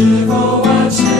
즐거워 즐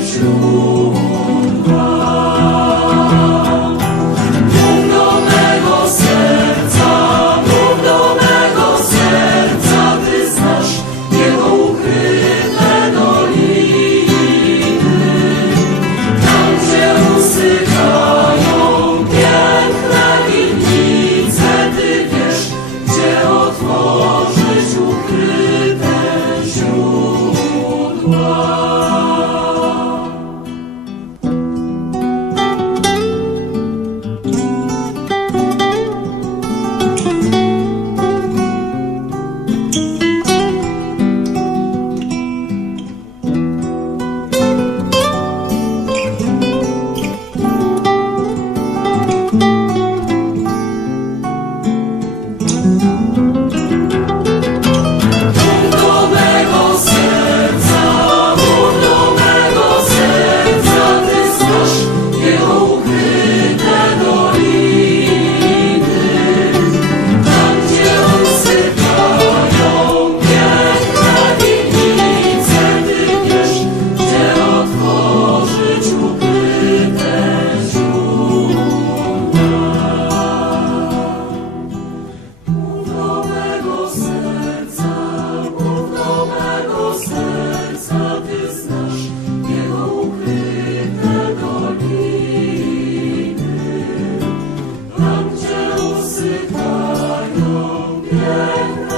Печу, Sit on your